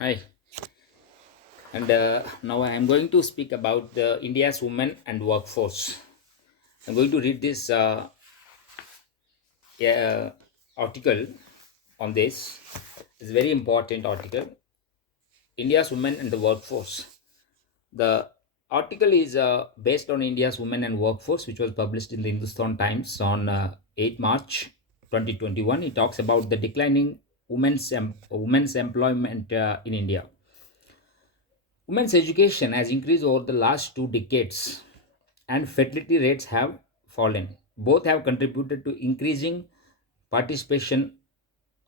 Hi, and now I am going to speak about the India's women and workforce. I'm going to read this uh, article on this. It's a very important article. India's women and the workforce. The article is based on India's women and workforce, which was published in the Hindustan Times on 8 March 2021. It talks about the declining women's employment in India. Women's education has increased over the last 2 decades, and fertility rates have fallen. Both have contributed to increasing participation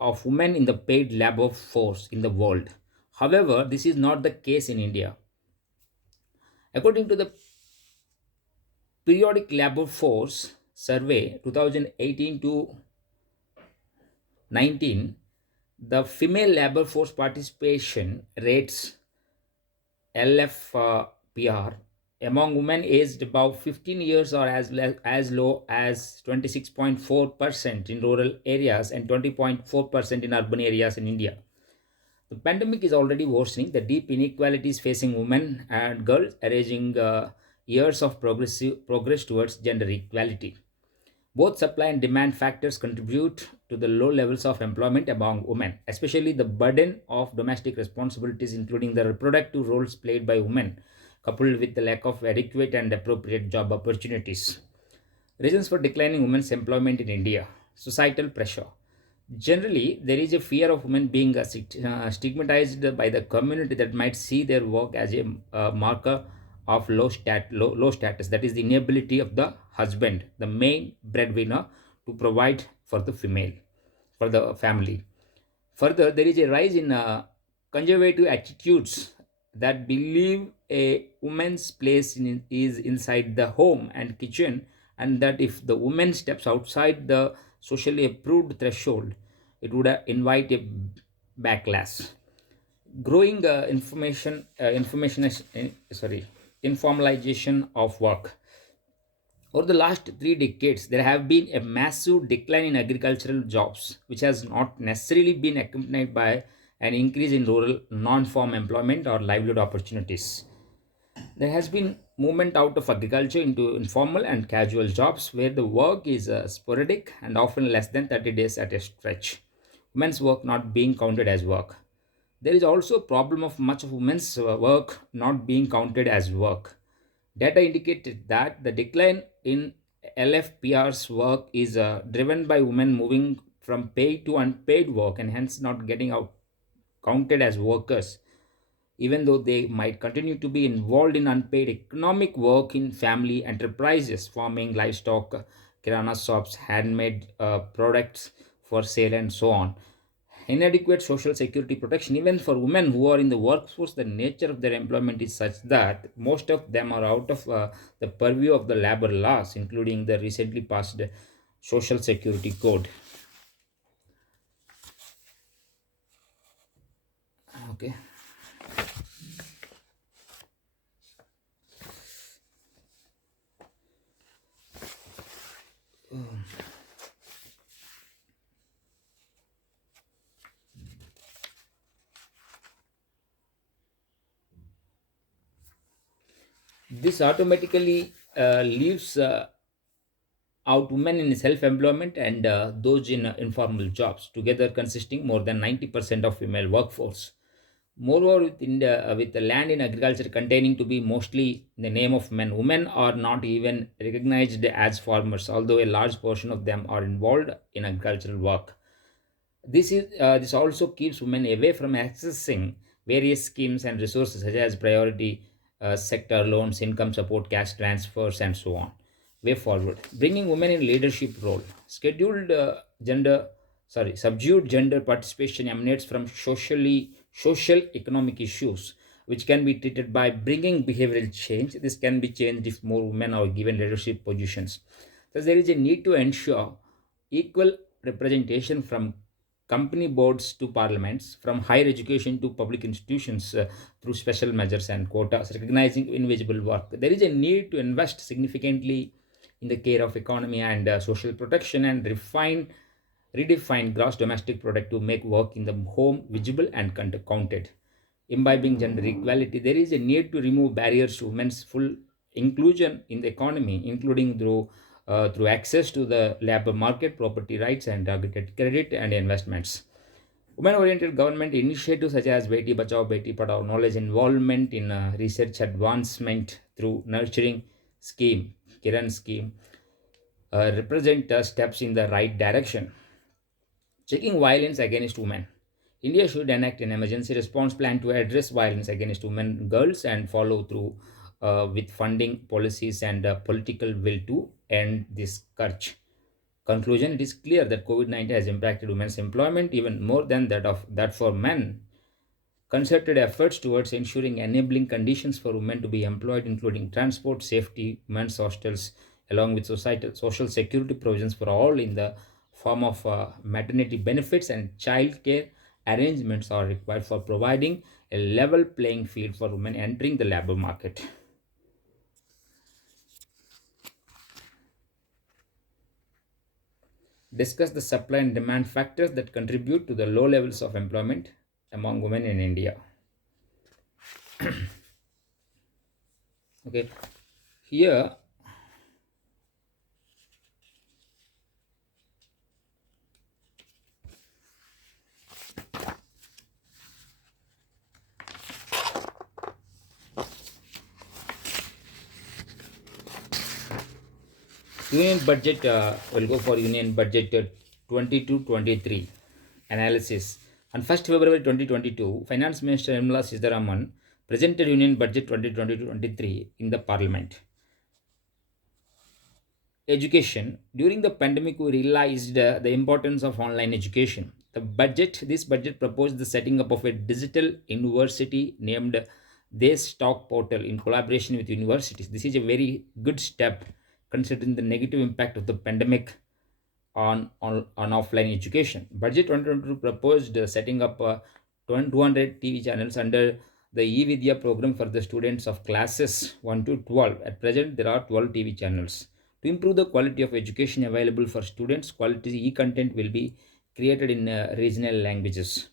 of women in the paid labor force in the world. However, this is not the case in India. According to the Periodic Labor Force Survey 2018 to 19, the female labor force participation rates LFPR among women aged above 15 years or as low as 26.4% in rural areas and 20.4% in urban areas in India. The pandemic is already worsening the deep inequalities facing women and girls, erasing years of progress towards gender equality. Both supply and demand factors contribute to the low levels of employment among women, especially the burden of domestic responsibilities, including the reproductive roles played by women, coupled with the lack of adequate and appropriate job opportunities. Reasons for declining women's employment in India: societal pressure. Generally, there is a fear of women being stigmatized by the community that might see their work as a marker of low status. That is the inability of the husband, the main breadwinner, to provide for the female, for the family. Further, there is a rise in conservative attitudes that believe a woman's place is inside the home and kitchen, and that if the woman steps outside the socially approved threshold, it would invite a backlash. Growing informalization of work. Over the last 3 decades, there have been a massive decline in agricultural jobs, which has not necessarily been accompanied by an increase in rural non-farm employment or livelihood opportunities. There has been movement out of agriculture into informal and casual jobs where the work is sporadic and often less than 30 days at a stretch. Women's work not being counted as work. There is also a problem of much of women's work not being counted as work. Data indicated that the decline in LFPR's work is driven by women moving from paid to unpaid work and hence not getting out counted as workers, even though they might continue to be involved in unpaid economic work in family enterprises, farming, livestock, kirana shops, handmade products for sale, and so on. Inadequate social security protection, even for women who are in the workforce, the nature of their employment is such that most of them are out of the purview of the labor laws, including the recently passed Social Security Code. Okay. This automatically leaves out women in self-employment and those in informal jobs, together consisting more than 90% of female workforce. Moreover, with the land in agriculture containing to be mostly in the name of men, women are not even recognized as farmers, although a large portion of them are involved in agricultural work. This also keeps women away from accessing various schemes and resources such as priority sector loans, income support, cash transfers, and so on. Way forward, bringing women in leadership role. Subdued gender participation emanates from social economic issues, which can be treated by bringing behavioral change. This can be changed if more women are given leadership positions. Thus, there is a need to ensure equal representation from company boards to parliaments, from higher education to public institutions through special measures and quotas, recognizing invisible work. There is a need to invest significantly in the care of economy and social protection and redefine gross domestic product to make work in the home visible and counted. imbibing gender equality, there is a need to remove barriers to women's full inclusion in the economy, including through access to the labor market, property rights, and targeted credit and investments. Women-oriented government initiatives such as Beti Bachao, Beti Padhao, knowledge involvement in research advancement through nurturing scheme, Kiran scheme, represent steps in the right direction. Checking violence against women. India should enact an emergency response plan to address violence against women and girls and follow through with funding, policies, and political will to end this scourge. Conclusion: it is clear that COVID 19 has impacted women's employment even more than that for men. Concerted efforts towards ensuring enabling conditions for women to be employed, including transport, safety, women's hostels, along with societal social security provisions for all in the form of maternity benefits and child care arrangements, are required for providing a level playing field for women entering the labor market. Discuss the supply and demand factors that contribute to the low levels of employment among women in India. Okay, here Union budget will go for Union budget 22-23 analysis. On 1st February 2022, Finance Minister Nirmala Sitharaman presented Union budget 2022-23 in the Parliament. Education. During the pandemic, we realized the importance of online education. This budget proposed the setting up of a digital university named This Stock Portal in collaboration with universities. This is a very good step considering the negative impact of the pandemic on offline education. Budget 2022 proposed setting up 200 TV channels under the e-Vidya program for the students of classes 1 to 12. At present, there are 12 TV channels. To improve the quality of education available for students, quality e-content will be created in regional languages.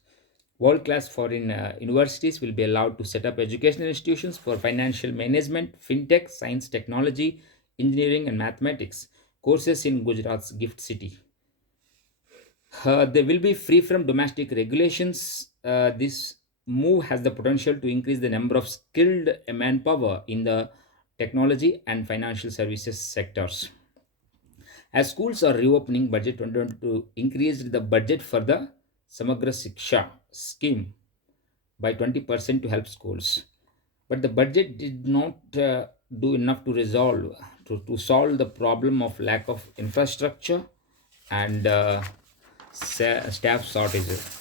World class foreign universities will be allowed to set up educational institutions for financial management, fintech, science, technology, engineering, and mathematics courses in Gujarat's gift city. They will be free from domestic regulations. This move has the potential to increase the number of skilled manpower in the technology and financial services sectors. As schools are reopening, budget 2022 increased the budget for the Samagra Shiksha scheme by 20% to help schools. But the budget did not do enough to solve the problem of lack of infrastructure and staff shortages.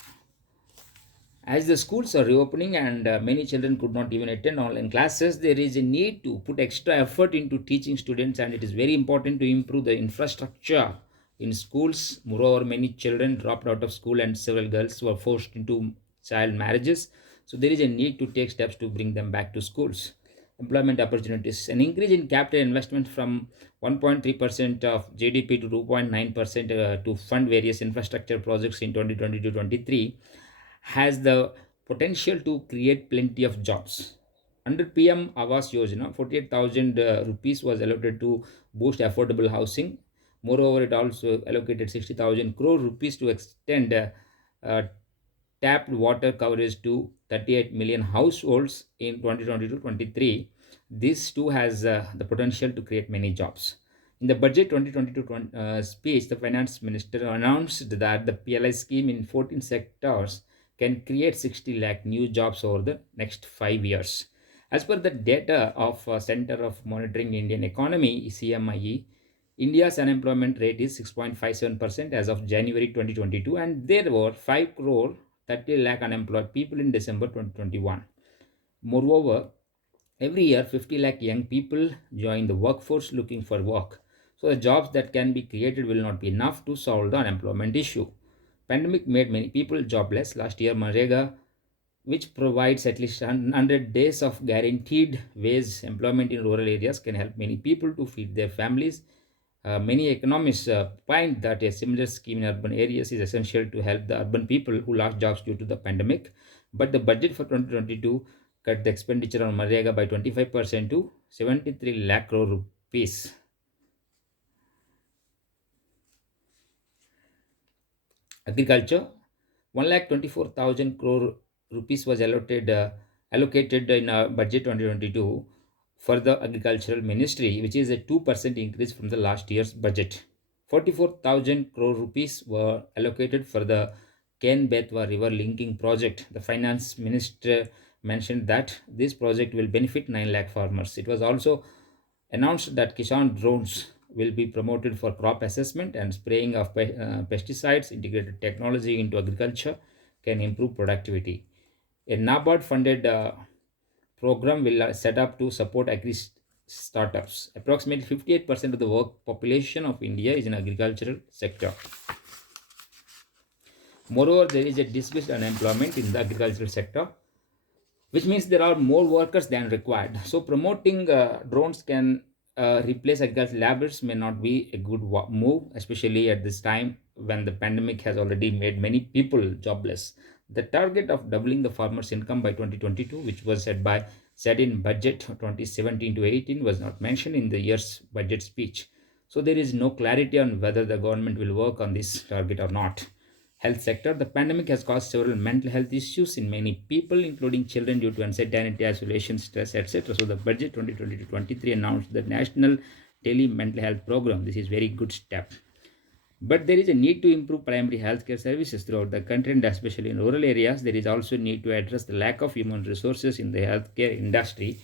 As the schools are reopening and many children could not even attend online classes, there is a need to put extra effort into teaching students, and it is very important to improve the infrastructure in schools. Moreover, many children dropped out of school and several girls were forced into child marriages. So, there is a need to take steps to bring them back to schools. Employment opportunities. An increase in capital investment from 1.3% of GDP to 2.9% to fund various infrastructure projects in 2020 23 has the potential to create plenty of jobs. Under PM Awas Yojana, 48,000 rupees was allocated to boost affordable housing. Moreover, it also allocated 60,000 crore rupees to extend uh, tapped water coverage to 38 million households in 2022-23. This too has the potential to create many jobs. In the budget 2022 speech, the finance minister announced that the PLI scheme in 14 sectors can create 60 lakh new jobs over the next 5 years. As per the data of Center of Monitoring Indian Economy (CMIE), India's unemployment rate is 6.57% as of January 2022, and there were 5 crore 30 lakh unemployed people in December 2021. Moreover, every year 50 lakh young people join the workforce looking for work. So the jobs that can be created will not be enough to solve the unemployment issue. Pandemic made many people jobless. Last year, Manrega, which provides at least 100 days of guaranteed wage employment in rural areas, can help many people to feed their families. Many economists find that a similar scheme in urban areas is essential to help the urban people who lost jobs due to the pandemic. But the budget for 2022 cut the expenditure on Marega by 25% to 73 lakh crore rupees. Agriculture, 1,24,000 crore rupees was allocated in budget 2022 for the agricultural ministry, which is a 2% increase from the last year's budget. 44,000 crore rupees were allocated for the Ken Betwa river linking project. The finance minister mentioned that this project will benefit 9 lakh farmers. It was also announced that Kisan drones will be promoted for crop assessment and spraying of pesticides. Integrated technology into agriculture can improve productivity. A NABARD funded program will set up to support agri startups. Approximately 58% of the work population of India is in agricultural sector. Moreover, there is a disguised unemployment in the agricultural sector, which means there are more workers than required. So, promoting drones can replace agricultural laborers may not be a good move, especially at this time when the pandemic has already made many people jobless. The target of doubling the farmers' income by 2022, which was set in budget 2017 to 18, was not mentioned in the year's budget speech. So, there is no clarity on whether the government will work on this target or not. Health sector, the pandemic has caused several mental health issues in many people, including children, due to uncertainty, isolation, stress, etc. So the budget 2020-23 announced the national daily mental health program. This is very good step. But there is a need to improve primary healthcare services throughout the country, and especially in rural areas. There is also a need to address the lack of human resources in the healthcare industry.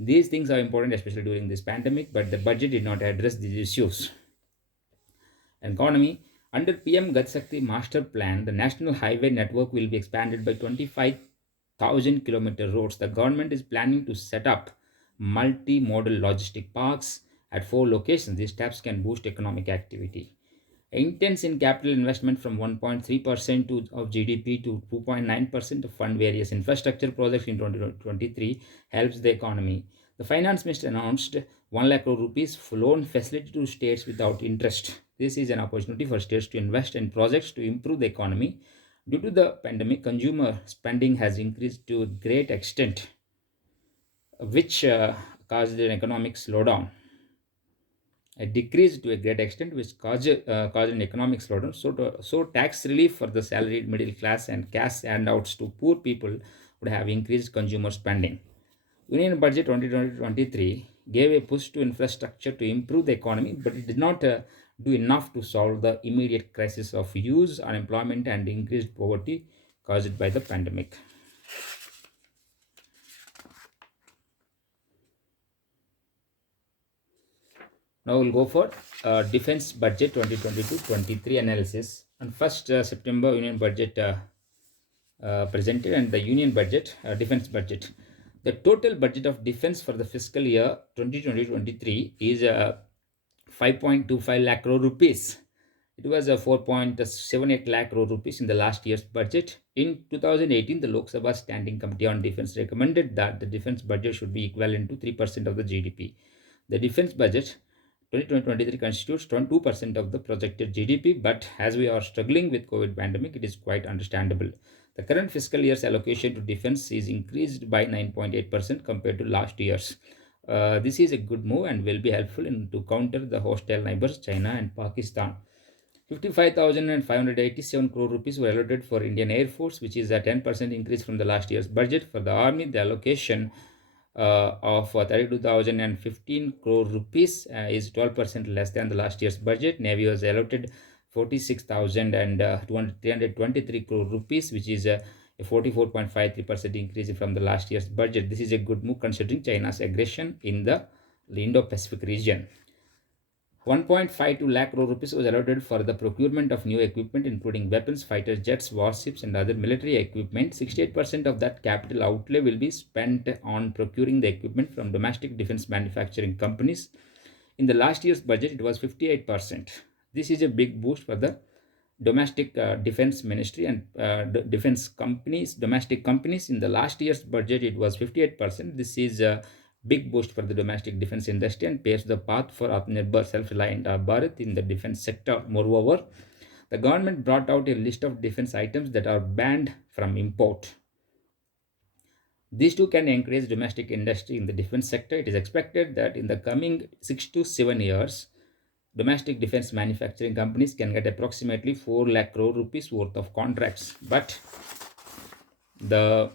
These things are important, especially during this pandemic, but the budget did not address these issues. Economy, under PM Gati Shakti Master Plan, the national highway network will be expanded by 25,000 kilometer roads. The government is planning to set up multi-modal logistic parks at 4 locations. These steps can boost economic activity. Intense in capital investment from 1.3% of GDP to 2.9% to fund various infrastructure projects in 2023 helps the economy. The finance minister announced 1 lakh crore rupees loan facility to states without interest. This is an opportunity for states to invest in projects to improve the economy. Due to the pandemic, consumer spending has increased to a great extent, which caused an economic slowdown. A decrease to a great extent, which caused an economic slowdown. So tax relief for the salaried middle class and cash handouts to poor people would have increased consumer spending. Union Budget 2023 gave a push to infrastructure to improve the economy, but it did not do enough to solve the immediate crisis of youth unemployment and increased poverty caused by the pandemic. Now we'll go for defense budget 2022-23 analysis. On 1st September, Union Budget presented, and the Union Budget, defense budget. The total budget of defense for the fiscal year 2020-23 is 5.25 lakh crore rupees. It was 4.78 lakh crore rupees in the last year's budget. In 2018, the Lok Sabha Standing Committee on Defense recommended that the defense budget should be equivalent to 3% of the GDP. The defense budget 2023 constitutes 22% of the projected GDP, but as we are struggling with COVID pandemic, it is quite understandable. The current fiscal year's allocation to defense is increased by 9.8% compared to last year's. This is a good move and will be helpful to counter the hostile neighbors China and Pakistan. 55,587 crore rupees were allocated for Indian Air Force, which is a 10% increase from the last year's budget. For the Army, the allocation of 32,015 crore rupees is 12% less than the last year's budget. Navy was allotted 46,323 crore rupees, which is a 44.53% increase from the last year's budget. This is a good move considering China's aggression in the Indo-Pacific region. 1.52 lakh crore rupees was allotted for the procurement of new equipment, including weapons, fighter jets, warships, and other military equipment. 68% of that capital outlay will be spent on procuring the equipment from domestic defense manufacturing companies. In the last year's budget, it was 58%. This is a big boost for the domestic defense ministry and defense companies, domestic companies. In the last year's budget, it was 58%. This is a big boost for the domestic defense industry and paves the path for Atmanirbhar self-reliant Bharat in the defense sector. Moreover, the government brought out a list of defense items that are banned from import. These two can encourage domestic industry in the defense sector. It is expected that in the coming 6 to 7 years, domestic defense manufacturing companies can get approximately 4 lakh crore rupees worth of contracts. But the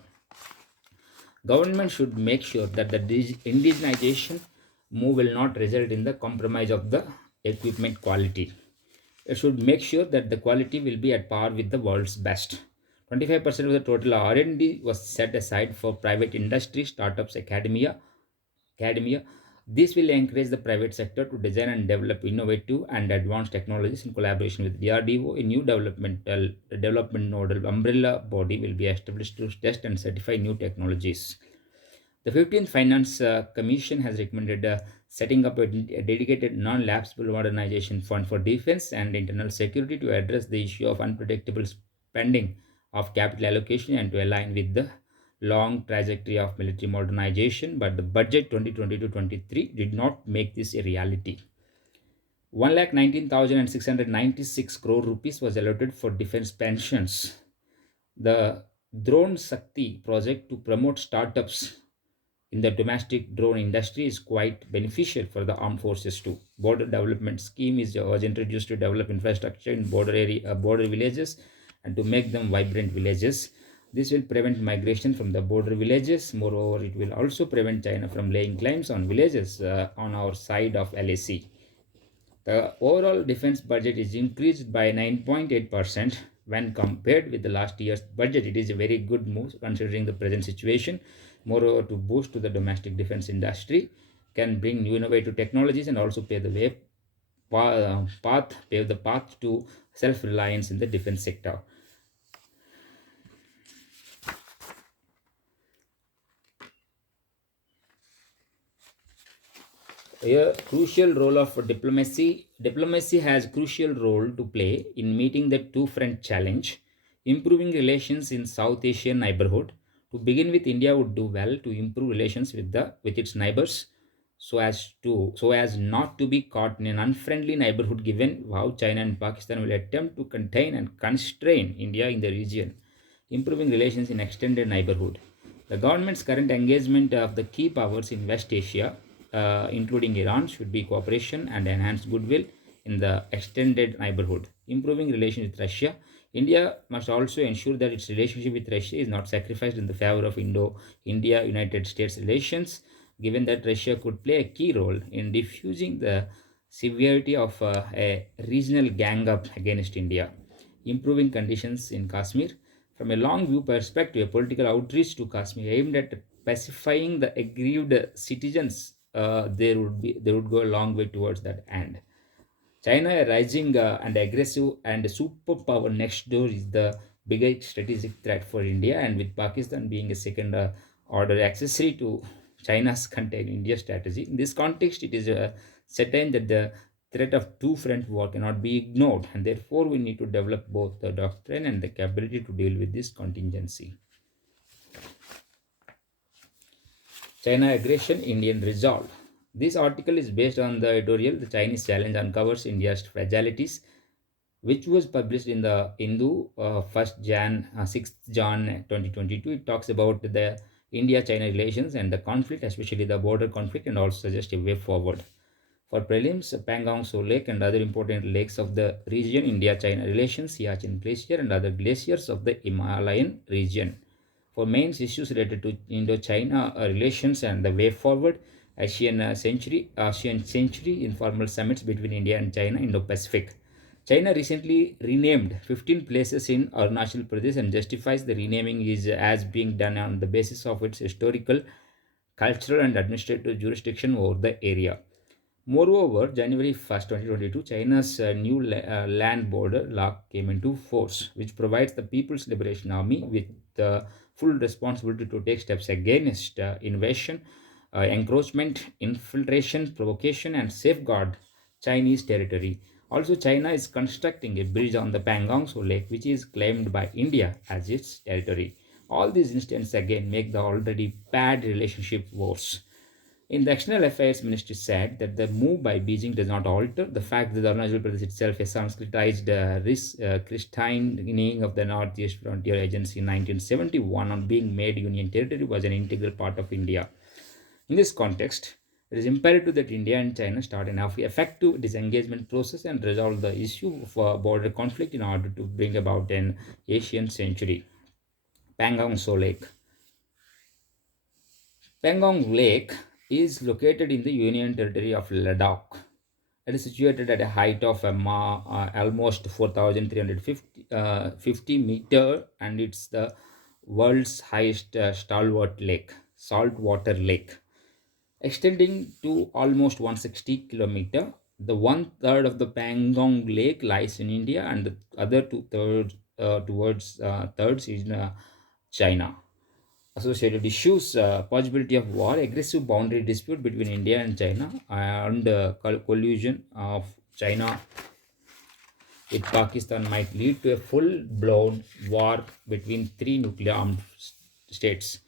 government should make sure that the indigenization move will not result in the compromise of the equipment quality. It should make sure that the quality will be at par with the world's best. 25% of the total R&D was set aside for private industry, startups, academia. This will encourage the private sector to design and develop innovative and advanced technologies in collaboration with DRDO. A new development nodal umbrella body will be established to test and certify new technologies. The 15th Finance Commission has recommended setting up a dedicated non-lapsable modernization fund for defense and internal security to address the issue of unpredictable spending of capital allocation and to align with the long trajectory of military modernization. But the budget 2020 to 23 did not make this a reality. 1,19,696 crore rupees was allotted for defense pensions. The Drone Sakti project to promote startups in the domestic drone industry is quite beneficial for the armed forces too. Border development scheme was introduced to develop infrastructure in border villages and to make them vibrant villages. This will prevent migration from the border villages. Moreover, it will also prevent China from laying claims on villages on our side of LAC. The overall defense budget is increased by 9.8% when compared with the last year's budget. It is a very good move considering the present situation. Moreover, to boost to the domestic defense industry, can bring new innovative technologies and also pave the path to self-reliance in the defense sector. A crucial role of diplomacy. Diplomacy has crucial role to play in meeting the two-front challenge, improving relations in South Asian neighborhood. To begin with, India would do well to improve relations with its neighbors, so as not to be caught in an unfriendly neighborhood. Given how China and Pakistan will attempt to contain and constrain India in the region, improving relations in extended neighborhood. The government's current engagement of the key powers in West Asia, including Iran, should be cooperation and enhanced goodwill in the extended neighborhood. Improving relations with Russia. India must also ensure that its relationship with Russia is not sacrificed in the favor of India United States relations, given that Russia could play a key role in diffusing the severity of a regional gang up against India. Improving conditions in Kashmir. From a long view perspective, political outreach to Kashmir aimed at pacifying the aggrieved citizens, they would go a long way towards that end. China, a rising and aggressive and superpower next door, is the biggest strategic threat for India, and with Pakistan being a second order accessory to China's contain India strategy. In this context, it is certain that the threat of two front war cannot be ignored, and therefore we need to develop both the doctrine and the capability to deal with this contingency. China aggression, Indian resolve. This article is based on the editorial The Chinese Challenge Uncovers India's Fragilities, which was published in the Hindu 6th Jan 2022. It talks about the India-China relations and the conflict, especially the border conflict, and also suggests a way forward. For prelims, Pangong Tso Lake and other important lakes of the region, India-China relations, Siachen Glacier and other glaciers of the Himalayan region. For main issues related to Indo-China relations and the way forward, ASEAN Century informal summits between India and China, Indo-Pacific. China recently renamed 15 places in Arunachal Pradesh and justifies the renaming is as being done on the basis of its historical, cultural, and administrative jurisdiction over the area. Moreover, January 1st, 2022, China's new land border law came into force, which provides the People's Liberation Army with the full responsibility to take steps against invasion, encroachment, infiltration, provocation, and safeguard Chinese territory. Also, China is constructing a bridge on the Pangong Tso Lake, which is claimed by India as its territory. All these instances again make the already bad relationship worse. In the External Affairs Ministry said that the move by Beijing does not alter the fact that the Arunachal Pradesh itself, a Sanskritized Christian meaning of the Northeast Frontier Agency in 1971 on being made union territory, was an integral part of India. In this context, it is imperative that India and China start an effective disengagement process and resolve the issue of border conflict in order to bring about an Asian century. Pangong So Lake. Pangong Lake is located in the Union Territory of Ladakh. It is situated at a height of almost 4,350 50 meter, and it's the world's highest saltwater lake, extending to almost 160 kilometer. The one third of the Pangong Lake lies in India, and the other two thirds towards thirds in China. Associated issues, possibility of war, aggressive boundary dispute between India and China, and collusion of China with Pakistan might lead to a full blown war between three nuclear armed states,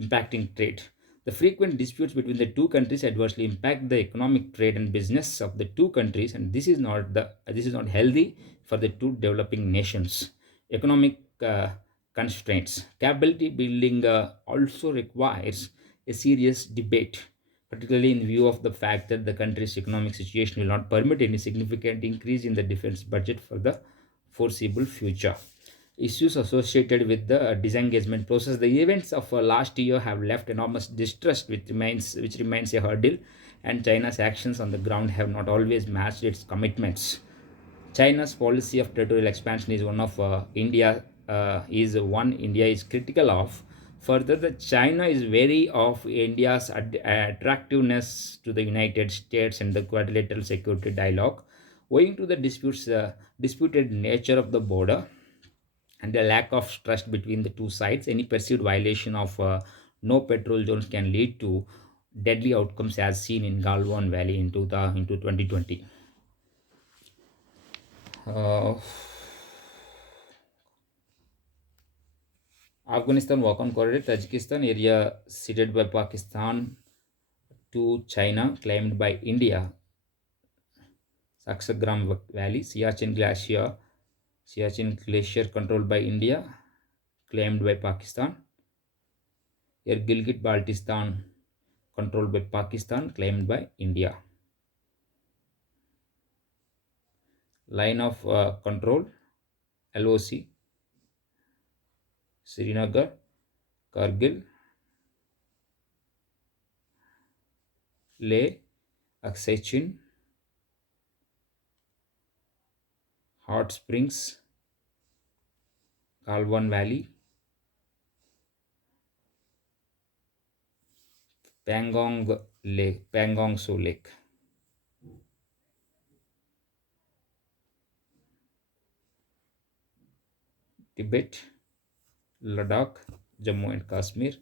impacting trade. The frequent disputes between the two countries adversely impact the economic, trade, and business of the two countries, and this is not healthy for the two developing nations. Economic constraints. Capability building also requires a serious debate, particularly in view of the fact that the country's economic situation will not permit any significant increase in the defense budget for the foreseeable future. Issues associated with the disengagement process. The events of last year have left enormous distrust, which remains a hurdle, and China's actions on the ground have not always matched its commitments. China's policy of territorial expansion is one India is critical of. Further, the China is wary of India's attractiveness to the United States and the quadrilateral security dialogue, owing to the disputed nature of the border and the lack of trust between the two sides. Any perceived violation of no petrol zones can lead to deadly outcomes, as seen in Galwan Valley into 2020. Uh, Afghanistan walk on corridor, Tajikistan area ceded by Pakistan to China, claimed by India. Saksagram Valley, Siachen Glacier controlled by India, claimed by Pakistan. Here Gilgit Baltistan controlled by Pakistan, claimed by India. Line of control, LOC, Srinagar, Kargil, Leh, Aksai Chin, Hot Springs, Kalwan Valley, Pangong So Lake, Tibet, Ladakh, Jammu and Kashmir.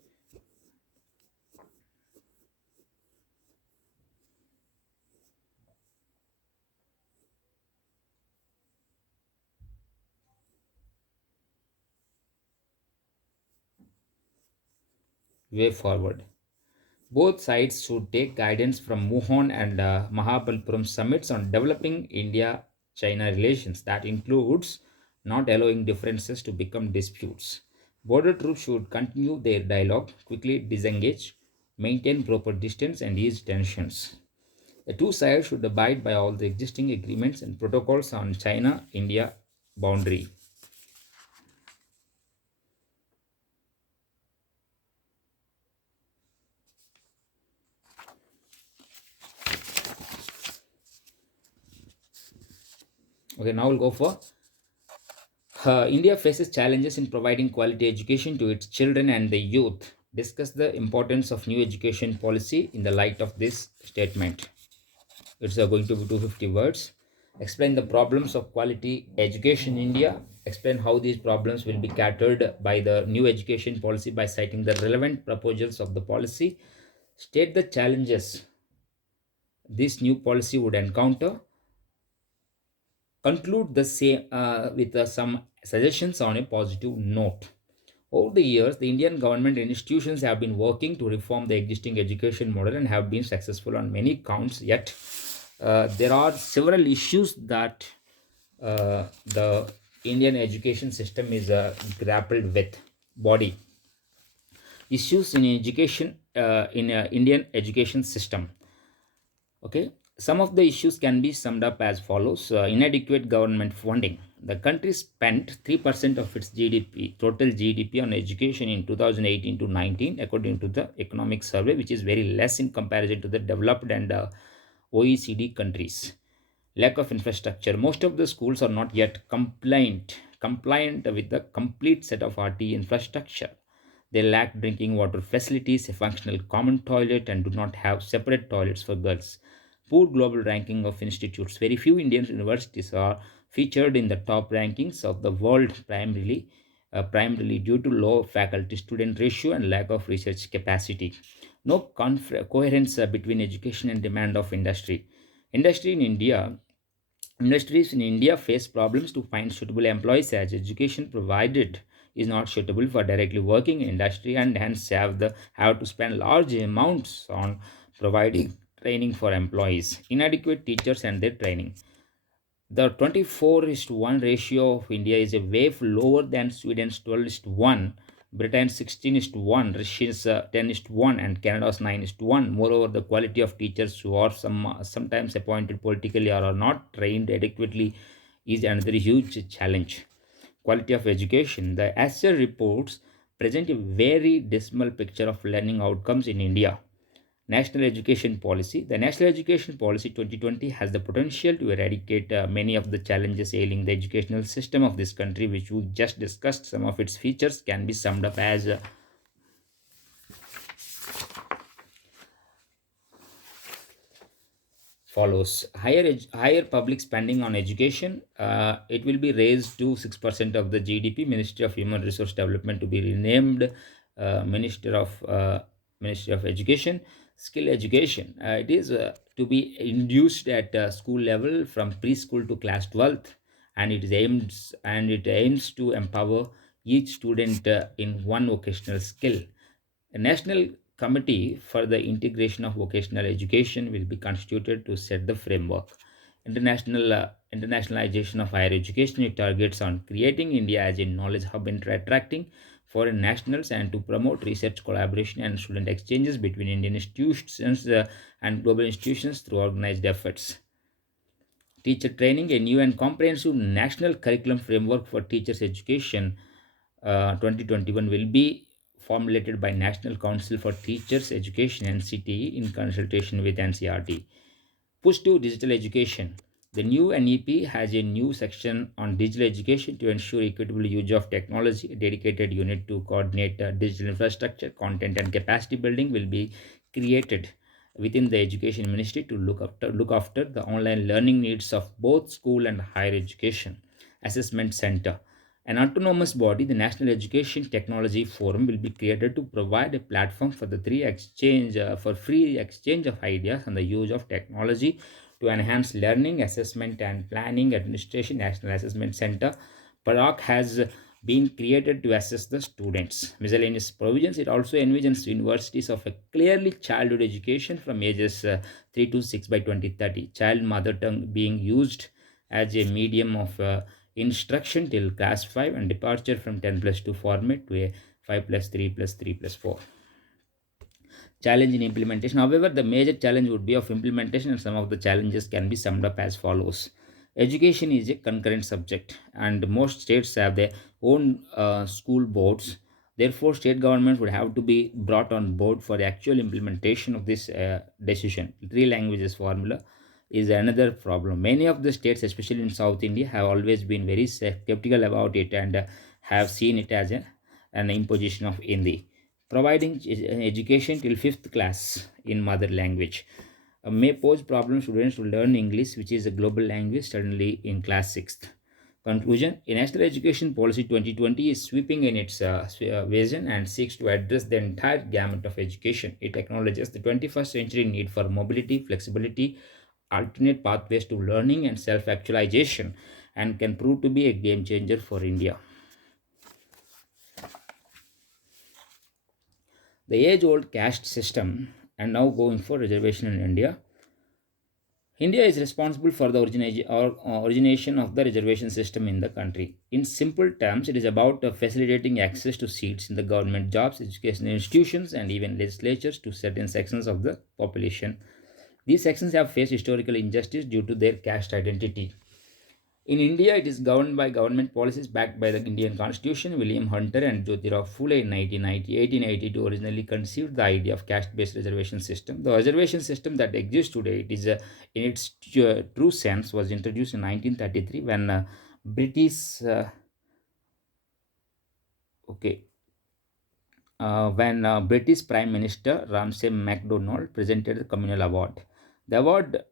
Way forward. Both sides should take guidance from Wuhan and Mahabalipuram summits on developing India China relations. That includes not allowing differences to become disputes. Border troops should continue their dialogue, quickly disengage, maintain proper distance, and ease tensions. The two sides should abide by all the existing agreements and protocols on China India boundary. Okay, now we'll go for India faces challenges in providing quality education to its children and the youth. Discuss the importance of new education policy in the light of this statement. It's going to be 250 words. Explain the problems of quality education in India. Explain how these problems will be catered by the new education policy by citing the relevant proposals of the policy. State the challenges this new policy would encounter. Conclude the same with some suggestions on a positive note. Over the years, the Indian government and institutions have been working to reform the existing education model and have been successful on many counts. Yet, there are several issues that the Indian education system is grappled with. Body issues in education in Indian education system. Okay, some of the issues can be summed up as follows: inadequate government funding. The country spent 3% of its GDP, total GDP, on education in 2018 to 19, according to the economic survey, which is very less in comparison to the developed and OECD countries. Lack of infrastructure. Most of the schools are not yet compliant with the complete set of RT infrastructure. They lack drinking water facilities, a functional common toilet, and do not have separate toilets for girls. Poor global ranking of institutes. Very few Indian universities are featured in the top rankings of the world, primarily due to low faculty student ratio and lack of research capacity. No coherence between education and demand of industry. Industry in India Industries in India face problems to find suitable employees as education provided is not suitable for directly working in industry, and hence have to spend large amounts on providing training for employees. Inadequate teachers and their training. The 24 is to 1 ratio of India is a way lower than Sweden's 12 is to 1, Britain's 16 is to 1, Russia's 10 is to 1, and Canada's 9 is to 1. Moreover, the quality of teachers who are sometimes appointed politically or are not trained adequately is another huge challenge. Quality of education. The ASER reports present a very dismal picture of learning outcomes in India. National Education Policy. The National Education Policy 2020 has the potential to eradicate many of the challenges ailing the educational system of this country, which we just discussed. Some of its features can be summed up as follows: higher public spending on education. It will be raised to 6% of the GDP. Ministry of Human Resource Development to be renamed Minister of Ministry of Education. Skill education. It is to be induced at school level from preschool to class 12th, and it aims to empower each student in one vocational skill. A national committee for the integration of vocational education will be constituted to set the framework. Internationalization of higher education, it targets on creating India as a knowledge hub and attracting foreign nationals, and to promote research collaboration and student exchanges between Indian institutions and global institutions through organized efforts. Teacher training, a new and comprehensive national curriculum framework for teachers education 2021 will be formulated by National Council for Teachers Education (NCTE) in consultation with NCRT. Push to digital education. The new NEP has a new section on digital education to ensure equitable use of technology. A dedicated unit to coordinate digital infrastructure, content, and capacity building will be created within the Education Ministry to look after the online learning needs of both school and higher education. Assessment Center. An autonomous body, the National Education Technology Forum, will be created to provide a platform for the free exchange of ideas on the use of technology to enhance learning, assessment, and planning. Administration. National Assessment Center (PARAC) has been created to assess the students. Miscellaneous provisions. It also envisions universities of a clearly childhood education from ages 3 to 6 by 2030. Child mother tongue being used as a medium of instruction till class 5, and departure from 10 plus 2 format to a 5 plus 3 plus 3 plus 4. Challenge in implementation. However, the major challenge would be of implementation, and some of the challenges can be summed up as follows. Education is a concurrent subject, and most states have their own school boards. Therefore, state governments would have to be brought on board for the actual implementation of this decision. Three languages formula is another problem. Many of the states, especially in South India, have always been very skeptical about it, and have seen it as an imposition of Hindi. Providing education till fifth class in mother language may pose problems. Students to learn English, which is a global language, suddenly in class sixth. Conclusion: a National Education Policy 2020 is sweeping in its vision and seeks to address the entire gamut of education. It acknowledges the 21st century need for mobility, flexibility, alternate pathways to learning, and self actualization, and can prove to be a game changer for India. The age old caste system and now going for reservation in India. India is responsible for the origination of the reservation system in the country. In simple terms, it is about facilitating access to seats in the government jobs, educational institutions, and even legislatures to certain sections of the population. These sections have faced historical injustice due to their caste identity. In India, it is governed by government policies backed by the Indian Constitution. William Hunter and Jyotirao Phule in 1882 originally conceived the idea of caste-based reservation system. The reservation system that exists today, it is in its true sense, was introduced in 1933 when British okay when British Prime Minister Ramsay MacDonald presented the Communal Award. The award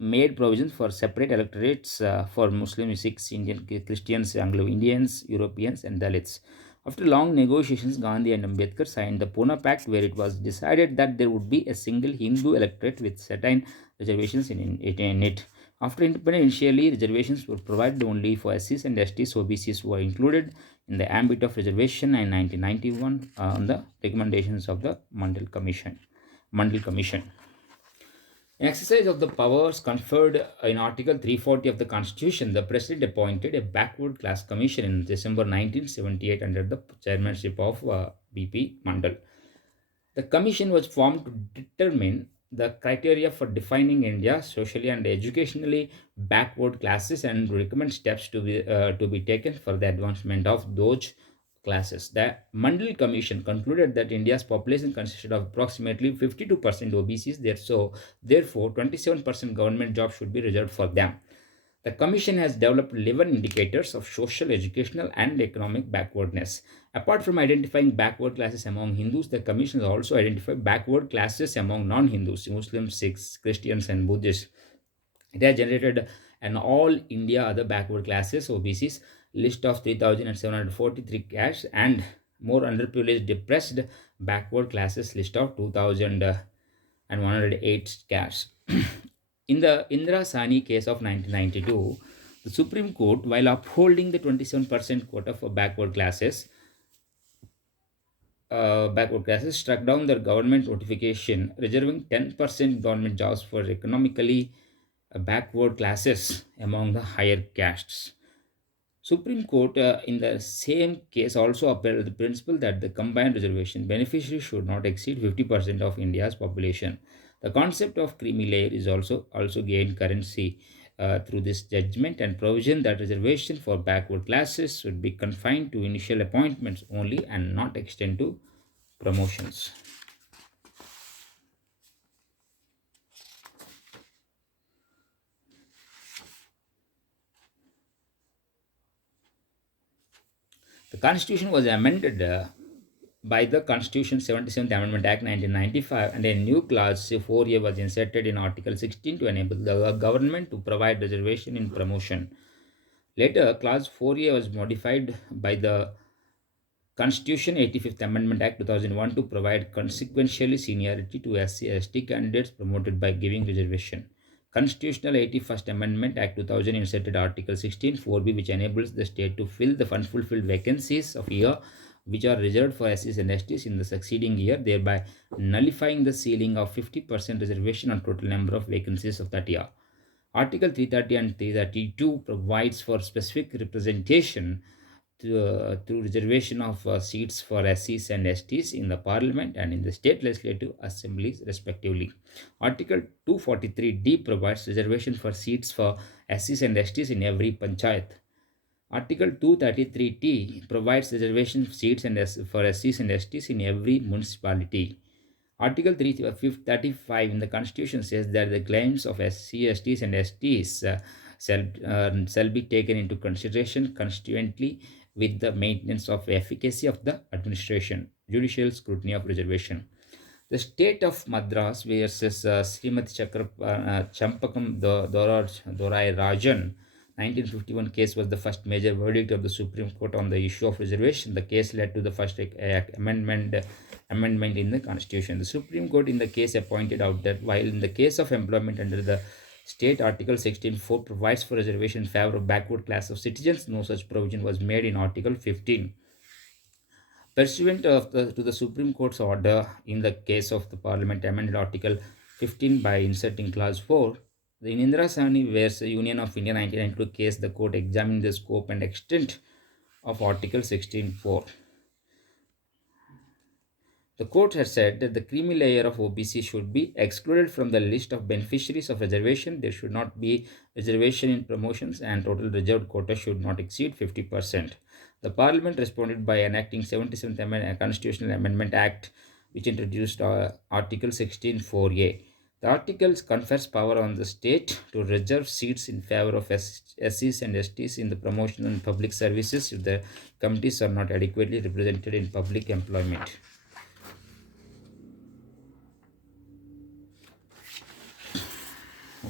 made provisions for separate electorates for Muslims, Sikhs, Indian Christians, Anglo Indians, Europeans, and Dalits. After long negotiations, Gandhi and Ambedkar signed the Pune Pact, where it was decided that there would be a single Hindu electorate with certain reservations in it. After independence, initially reservations were provided only for SCs and STs. OBCs were included in the ambit of reservation in 1991 on the recommendations of the Mandal Commission. Mandal Commission. In exercise of the powers conferred in Article 340 of the Constitution, the President appointed a backward class commission in December 1978 under the chairmanship of BP Mandal. The commission was formed to determine the criteria for defining India socially and educationally backward classes and recommend steps to be taken for the advancement of those classes. The Mandal Commission concluded that India's population consisted of approximately 52% OBCs, therefore 27% government jobs should be reserved for them. The Commission has developed 11 indicators of social, educational, and economic backwardness. Apart from identifying backward classes among Hindus, the Commission has also identified backward classes among non Hindus, Muslims, Sikhs, Christians, and Buddhists. It has generated an all India other backward classes (OBCs) list of 3,743 castes and more underprivileged depressed backward classes list of 2,108 castes. In the Indira Sani case of 1992, the Supreme Court, while upholding the 27% quota for backward classes, struck down the government notification reserving 10% government jobs for economically backward classes among the higher castes. Supreme Court in the same case also upheld the principle that the combined reservation beneficiaries should not exceed 50% of India's population. The concept of creamy layer is also gained currency through this judgment and provision that reservation for backward classes should be confined to initial appointments only and not extend to promotions. The Constitution was amended by the Constitution 77th Amendment Act 1995 and a new clause 4A was inserted in Article 16 to enable the government to provide reservation in promotion. Later, Clause 4A was modified by the Constitution 85th Amendment Act 2001 to provide consequentially seniority to SC/ST candidates promoted by giving reservation. Constitutional 81st Amendment Act 2000 inserted Article 16 4B which enables the state to fill the unfulfilled vacancies of year which are reserved for SCs and STs in the succeeding year, thereby nullifying the ceiling of 50% reservation on total number of vacancies of that year. Article 330 and 332 provides for specific representation through reservation of seats for SCs and STs in the parliament and in the state legislative assemblies respectively. Article 243D provides reservation for seats for SCs and STs in every panchayat. Article 233T provides reservation of seats for SCs and STs in every municipality. Article 335 in the Constitution says that the claims of SC, STs, and STs shall be taken into consideration constituently with the maintenance of efficacy of the administration, judicial scrutiny of reservation. The state of Madras versus Srimati Champakam Dorai Rajan 1951 case was the first major verdict of the Supreme Court on the issue of reservation. The case led to the first amendment in the Constitution. The Supreme Court in the case pointed out that while in the case of employment under the state Article 16.4 provides for reservation in favor of backward class of citizens, no such provision was made in Article 15. To the Supreme Court's order in the case of the Parliament amended Article 15 by inserting Clause 4, the in Indira Sahni vs. Union of India 1992 case, the court examined the scope and extent of Article 16.4. The court had said that the creamy layer of OBC should be excluded from the list of beneficiaries of reservation. There should not be reservation in promotions, and total reserved quota should not exceed 50%. The Parliament responded by enacting 77th Constitutional Amendment Act, which introduced Article 16.4a. The article confers power on the state to reserve seats in favor of SCs and STs in the promotion and public services if the committees are not adequately represented in public employment.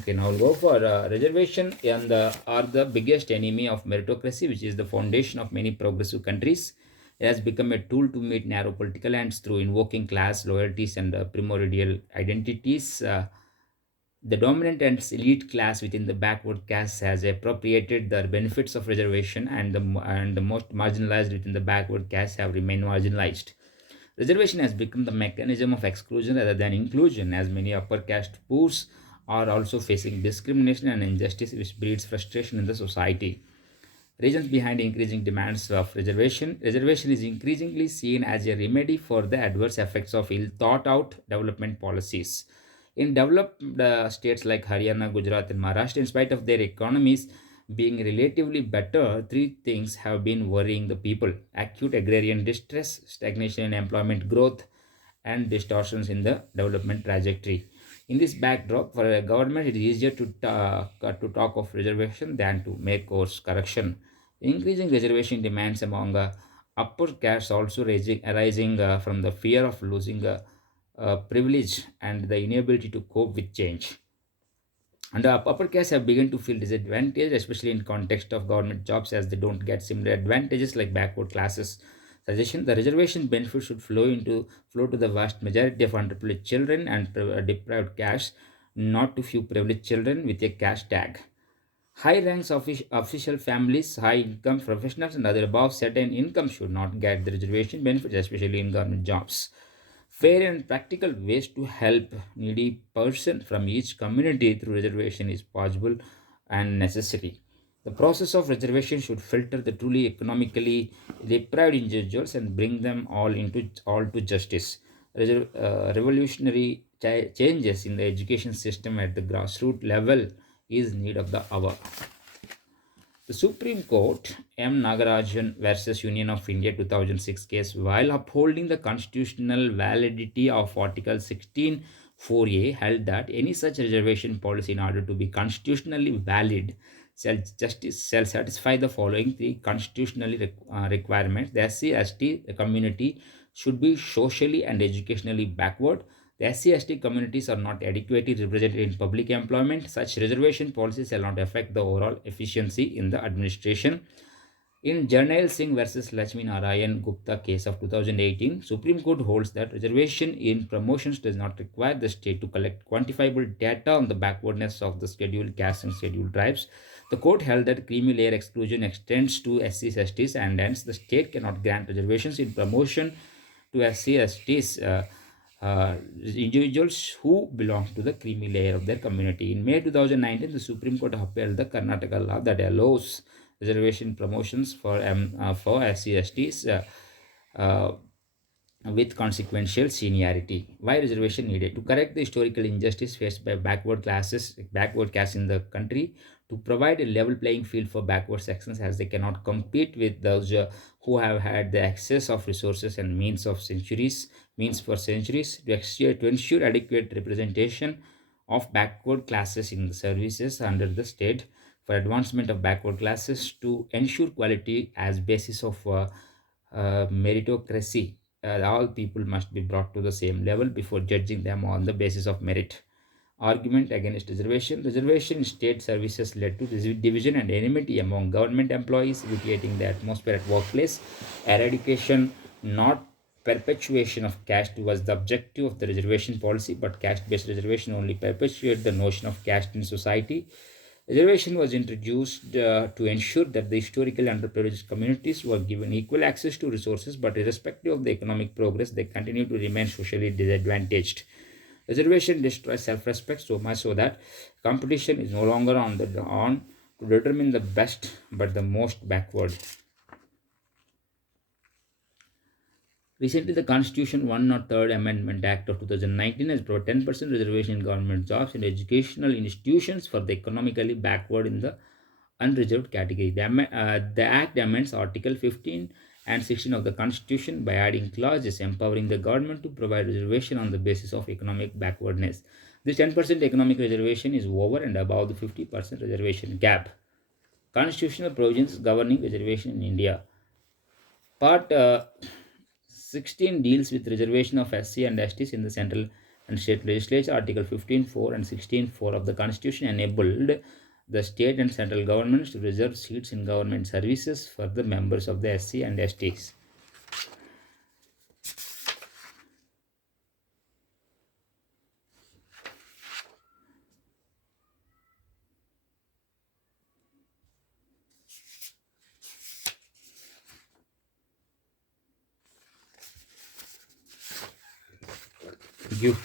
Okay, now we'll go for reservation and are the biggest enemy of meritocracy, which is the foundation of many progressive countries. It has become a tool to meet narrow political ends through invoking class loyalties and primordial identities. The dominant and elite class within the backward caste has appropriated the benefits of reservation, and the most marginalized within the backward caste have remained marginalized. Reservation has become the mechanism of exclusion rather than inclusion, as many upper caste poors are also facing discrimination and injustice, which breeds frustration in the society. Reasons behind increasing demands of reservation. Reservation is increasingly seen as a remedy for the adverse effects of ill thought out development policies. In developed states like Haryana, Gujarat, and Maharashtra, in spite of their economies being relatively better, three things have been worrying the people: acute agrarian distress, stagnation in employment growth, and distortions in the development trajectory. In this backdrop, for a government, it is easier to talk of reservation than to make course correction. Increasing reservation demands among upper castes also arising from the fear of losing privilege and the inability to cope with change. And the upper caste have begun to feel disadvantaged, especially in context of government jobs, as they don't get similar advantages like backward classes. Suggestion: the reservation benefit should flow to the vast majority of underprivileged children and deprived castes, not to few privileged children with a caste tag. High ranks of official families, high income professionals, and other above certain income should not get the reservation benefits, especially in government jobs. Fair and practical ways to help needy person from each community through reservation is possible and necessary. The process of reservation should filter the truly economically deprived individuals and bring them all to justice. Revolutionary changes in the education system at the grassroots level is need of the hour. The Supreme Court, M. Nagarajan versus Union of India 2006 case, while upholding the constitutional validity of Article 16.4a, held that any such reservation policy, in order to be constitutionally valid, shall satisfy the following three constitutionally requirements. The SC/ST community should be socially and educationally backward. The SC/ST communities are not adequately represented in public employment. Such reservation policies shall not affect the overall efficiency in the administration. In Jarnail Singh versus Lakshmi Narayan Gupta case of 2018, Supreme Court holds that reservation in promotions does not require the state to collect quantifiable data on the backwardness of the scheduled castes and scheduled tribes. The court held that creamy layer exclusion extends to SCs, STs, and hence the state cannot grant reservations in promotion to SCs, STs. Individuals who belong to the creamy layer of their community. In May 2019, the Supreme Court upheld the Karnataka law that allows reservation promotions for SC/STs with consequential seniority. Why reservation needed? To correct the historical injustice faced by backward castes in the country, to provide a level playing field for backward sections as they cannot compete with those who have had the access of resources and means for centuries, to ensure adequate representation of backward classes in the services under the state, for advancement of backward classes, to ensure quality as basis of meritocracy. All people must be brought to the same level before judging them on the basis of merit. Argument against reservation. Reservation in state services led to division and enmity among government employees, vitiating the atmosphere at workplace. Eradication, not perpetuation of caste, was the objective of the reservation policy, but caste based reservation only perpetuated the notion of caste in society. Reservation was introduced to ensure that the historically underprivileged communities were given equal access to resources, but irrespective of the economic progress, they continue to remain socially disadvantaged. Reservation destroys self-respect so much so that competition is no longer on to determine the best but the most backward. Recently, the Constitution 103rd Amendment Act of 2019 has brought 10% reservation in government jobs and educational institutions for the economically backward in the unreserved category. The Act amends Article 15 and 16 of the Constitution by adding clauses empowering the government to provide reservation on the basis of economic backwardness. This 10% economic reservation is over and above the 50% reservation gap. Constitutional provisions governing reservation in India. Part 16 deals with reservation of SC and STs in the central and state legislature. Article 15.4 and 16.4 of the Constitution enabled the state and central governments to reserve seats in government services for the members of the SC and STs. Thank you.